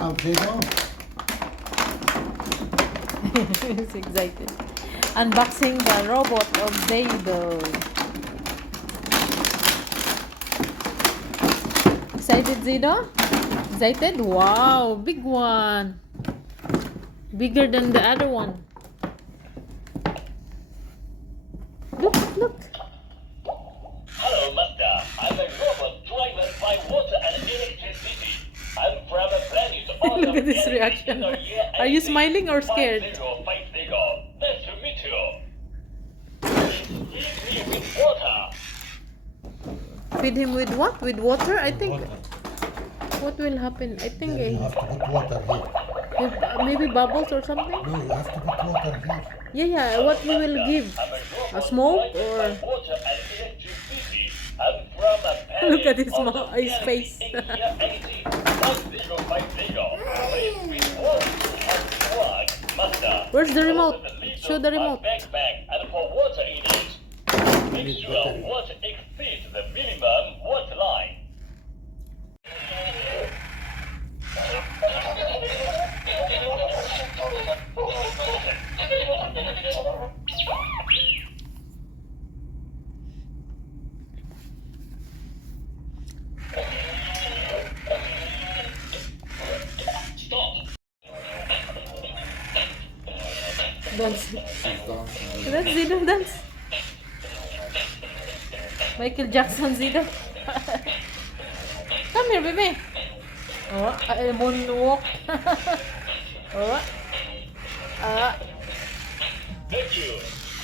Out they go. He's excited. Unboxing the robot of Zaid. Excited, Zido? Excited? Wow, big one. Bigger than the other one. Look, look. Hello, Master. I'm a robot driven by water and electricity. I'm from a planet Look at this reaction. Are you smiling or scared? 5050. Nice to meet you. Feed me with water. Feed him with what? With water? I think. Water. What will happen? I think Then you have to put water here. maybe bubbles or something. No, you have to put water here. Yeah, yeah. What we will give? I'm a robot A smoke driven or? by water and electricity. I'm from a planet Look at his of mouth, the his face. galaxy 5050. Please with water and plug, Master. Where's the remote? Open the lid Show of the my remote. backpack and pour water in it. Make Need sure battery. water exceeds the minimum water line. Stop. Dance. She's dancing. Dance, Zido, dance. Michael Jackson, Zido. Come here, baby. Oh, moonwalk. Oh. Thank you.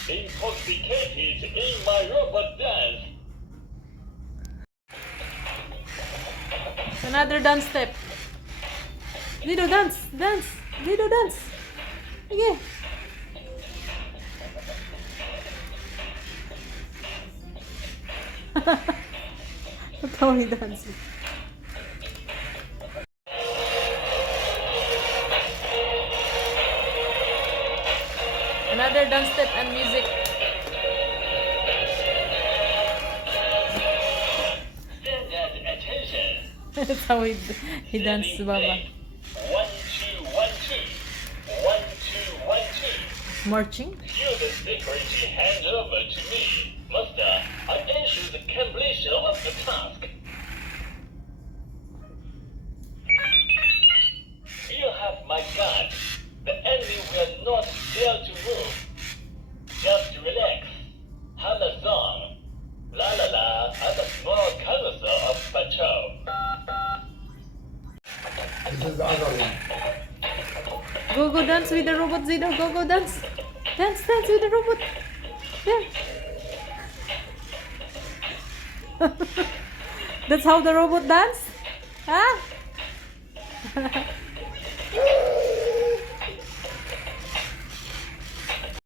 Intoxicated in my robot dance. Another dance step. Zido, dance, dance. Zido, dance. Okay. Look how he dances. Another dance step and music. Standard attention. That's how he dances, Baba. 1 2 1 2. 1 2 1 2. Marching. You the security hand over to me. Master, I ensure the completion of the task. You have my gun. The enemy will not dare to move. Just relax. Hum a song. La la la, and a small canvasser of patrol. This is the other one. Go dance with the robot, Zido. Go dance. Dance with the robot. Yeah. That's how the robot dance? Huh?